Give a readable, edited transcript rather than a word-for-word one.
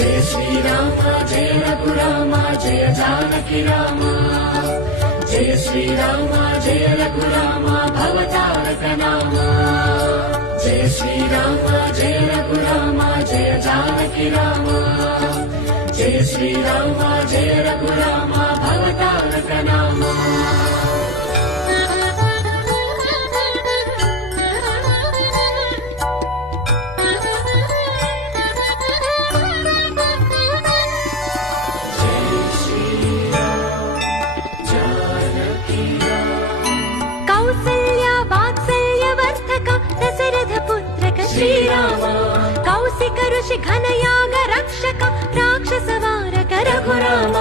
जय श्रीराम जय रघुराम जय जानकी राम जय श्रीराम जय रघुराम भवतारक नाम जय श्रीराम जय रघुराम जय जानकी राम जय श्रीराम जय रघुराम भवतारक नाम श्रीराम कौशिक ऋषि घनयाग रक्षक राक्षसवारक रघुराम